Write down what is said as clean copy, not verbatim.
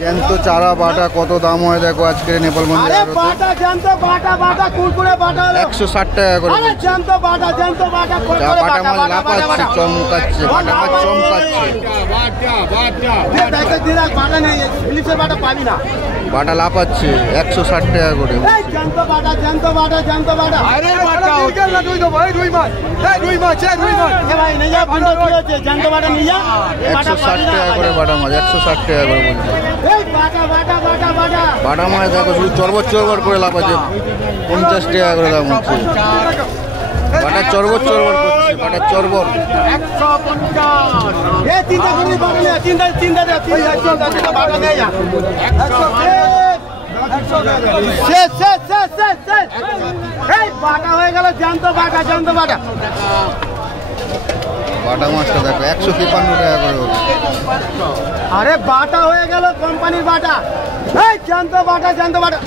জ্যান্ত চারা বাটা কত দাম হয় দেখো আজকে নেপাল মন্দির। 160 টাকা করে। বাটা মাছ লাফাচ্ছে, চমকাচ্ছে, বাটা মাছ চমকাচ্ছে। বাটা লাফাচ্ছে 160 টাকা করে। 160 টাকা করে বাটা মাছ, 160 টাকা করে বলছে। বাটা মাছ দেখো শুধু চরবর চরবর করে লাফাচ্ছে, 50 টাকা করে দাম হচ্ছে। বাটা চরবর চরবর করছে, বাটা চরবর। বাটা হয়ে গেল জ্যান্ত বাটা, জ্যান্ত বাটা। বাটা মাছটা দেখো 153 টাকা করে হচ্ছে। আরে বাটা হয়ে গেল কোম্পানির বাটা, জ্যান্ত বাটা, জ্যান্ত বাটা।